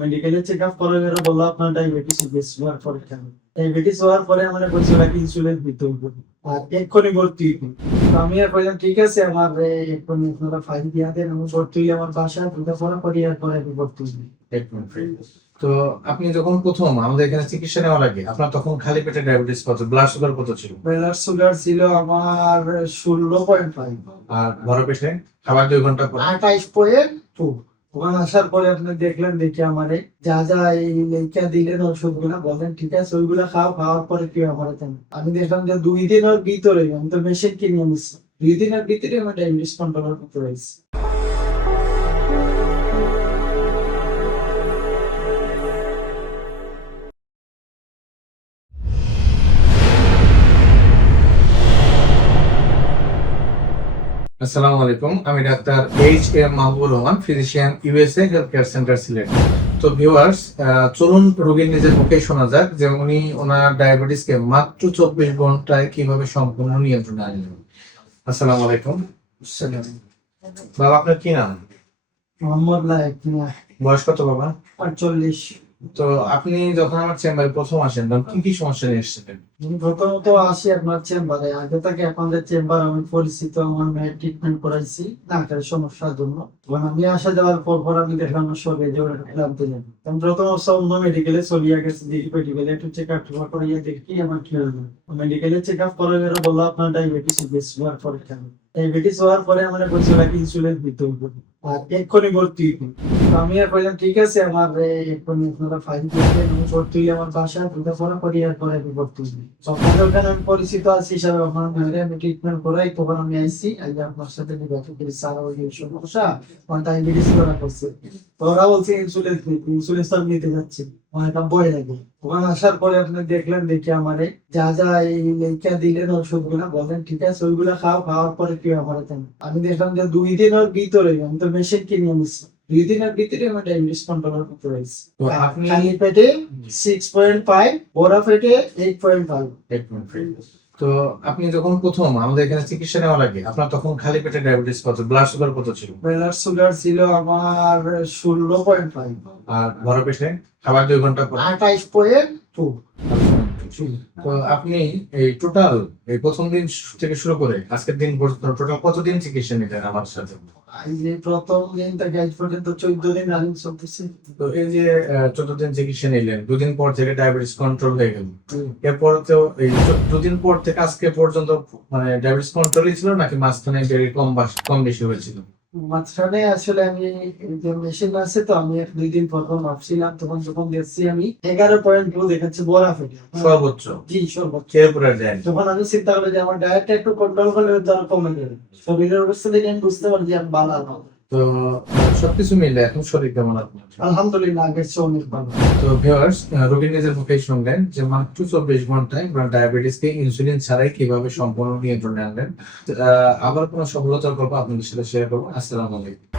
মেডিকেলে check up করে এরা বললো আপনার ডায়াবেটিস হওয়ার পরে কেন ডায়াবেটিস হওয়ার পরে আমাদের বলছিল কি ইনসুলিন দিতে হবে আর এক্ষুনি ভর্তি হইতে হবে। তো আমি আর বললাম ঠিক আছে আমার এক্ষুনি আপনারা ফাইল দিয়া দেন, আমি ভর্তি হই আমার বাসায় লেখাপড়া করি এরপরে আমি ভর্তি হই। এক মিনিট। তো আপনি যখন প্রথম আমাদের এখানে চিকিৎসা নেওয়া লাগে আপনার তখন খালি পেটে ডায়াবেটিস কত, ব্লাড সুগার কত ছিল? ব্লাড সুগার ছিল আমার 16.5 আর ভরা পেটে খাবার 2 ঘন্টা পর 28.2। ওখানে আসার পরে আপনি দেখলেন দেখে আমারে যা যা এই লেখা দিলেন ওষুধগুলা বলেন ঠিক আছে ওইগুলা খাওয়ার পরে কি আমার আমি দেখলাম যে 2 দিনের ভিতরে আমি তো মেশিন কিনে আনছি, 2 দিনের ভিতরে আমার ডায়াবেটিস কন্ট্রোল করতে হয়েছে। আসসালামু আলাইকুম, আমি doctor H.M. Mahbubur Rahman, physician, USA health care centre Sylhet. তো ভিউয়ার্স, চলুন রোগীর নিজের মুখে শোনা যাক যে উনি ওনার ডায়াবেটিসকে মাত্র 24 ঘন্টায় কিভাবে সম্পূর্ণ নিয়ন্ত্রণে আনলেন। আসসালামু আলাইকুম। বাবা, আপনার কি নাম? মোহাম্মদ লায়েক মিয়া, বয়স কত বাবা? 48। তো আপনি যখন আমার চেম্বারে প্রথম আসেন তখন কি কি সমস্যা নিয়ে এসেছিলেন? আমি প্রথমত আসি আপনার চেম্বারে, আগে থেকে আপনাদের চেম্বার আমি পরিচিত, আমার মেয়ের ট্রিটমেন্ট করাইছি নাকের সমস্যার জন্য। তখন আমি আসা যাওয়ার পর আমি দেখলাম শরীরে জোরে ক্লান্তি লাগে। আমি প্রথম অন্য মেডিকেলে চলিয়া গেছি, দিল্লি মেডিকেলে একটু চেক আপ করিয়ে দেখি আমার কি হলো। মেডিকেলে চেক আপ করে এরা বললো আপনার ডায়াবেটিস হওয়ার পরে কেন ডায়াবেটিস হওয়ার পরে আমাদের বলছিল কি ইনসুলিন দিতে হবে আর এক্ষুনি ভর্তি হইতে হবে। তো আমি আর বললাম ঠিক আছে আমার এক্ষুনি আপনারা ফাইল দিয়ে দেন, আমি ভর্তি হই আমার বাসায় লেখাপড়া করি এরপরে আমি ভর্তি হই। আপনাদের ওখানে আমি পরিচিত আছি হিসাবে আপনার মেয়েরে আমি ট্রিটমেন্ট করাই, তখন আমি আইসি আইলে আপনার সাথে যোগাযোগ করি, স্যার ওই সমস্যা আমার ডায়াবেটিস করা করছে। তো ওরা বলছে ইনসুলিন স্যার নিতে যাচ্ছি, আমার একটা ভয় লাগে। ওখানে আসার পরে আপনি দেখলেন দেখে আমারে যা যা এই লেখা দিলেন ওষুধগুলা বলেন ঠিক আছে ওইগুলা খাওয়ার পরে কি আমার আমি দেখলাম যে 2 দিনের ভিতরে আমি তো মেশিন কিনে আনছি, 2 দিনের ভিতরে আমার ডায়াবেটিস কন্ট্রোল করতে হয়েছে। তো আপনি খালি পেটে 6.5, বড় পেটে 8.5। তো আপনি যখন প্রথম আমাদের এখানে চিকিৎসা নেওয়া লাগে আপনার তখন খালি পেটে ডায়াবেটিস কত, ব্লাড সুগার কত ছিল? ব্লাড সুগার ছিল আমার 16.5। আর ভরা পেটে খাবার 2 ঘন্টা পর 28.2। তো আপনি এই টোটাল এই প্রথম দিন থেকে শুরু করে আজকের দিন পর্যন্ত টোটাল কতদিন চিকিৎসা নিলেন আমার সাথে? এই যে প্রথম দিন থেকে আজ পর্যন্ত 14 দিন রানিং চলতেছে। তো এই যে 14 দিন চিকিৎসা নিলেন, 2 দিন পর থেকে ডায়াবেটিস কন্ট্রোল হয়ে গেল, এরপর তো এই 2 দিন পর থেকে আজকে পর্যন্ত মানে ডায়াবেটিস কন্ট্রোলই ছিল নাকি মাঝখানে বেড়ে কম বেশি হয়েছিল? মাঝখানে আসলে আমি এই যে মেশিন আছে তো আমি 2 দিন পর ভাবছিলাম, তখন যখন দেখছি আমি 11.2 দেখাচ্ছে বড় ফেটে সর্বোচ্চ। জি সর্বোচ্চ। এরপর আর যায় তখন আমি চিন্তা করলাম যে আমার ডায়েটটা একটু কন্ট্রোল করলে হয়তো আরো কমে যাবে। শরীরের অবস্থা দেখে আমি বুঝতে পারি যে আমি ভালো না। তো সবকিছু মিলে এখন শরীর কেমন আপনার? আলহামদুলিল্লাহ আগের চেয়ে অনেক ভালো। তো ভিউয়ার্স, রোগীর নিজের মুখেই শুনলেন যে মাত্র 24 ঘন্টায় ডায়াবেটিসকে ইনসুলিন ছাড়াই কিভাবে সম্পূর্ণ নিয়ন্ত্রণে আনলেন। আবার কোনো সফলতার গল্প আপনাদের সাথে শেয়ার করবো। আসসালামু আলাইকুম।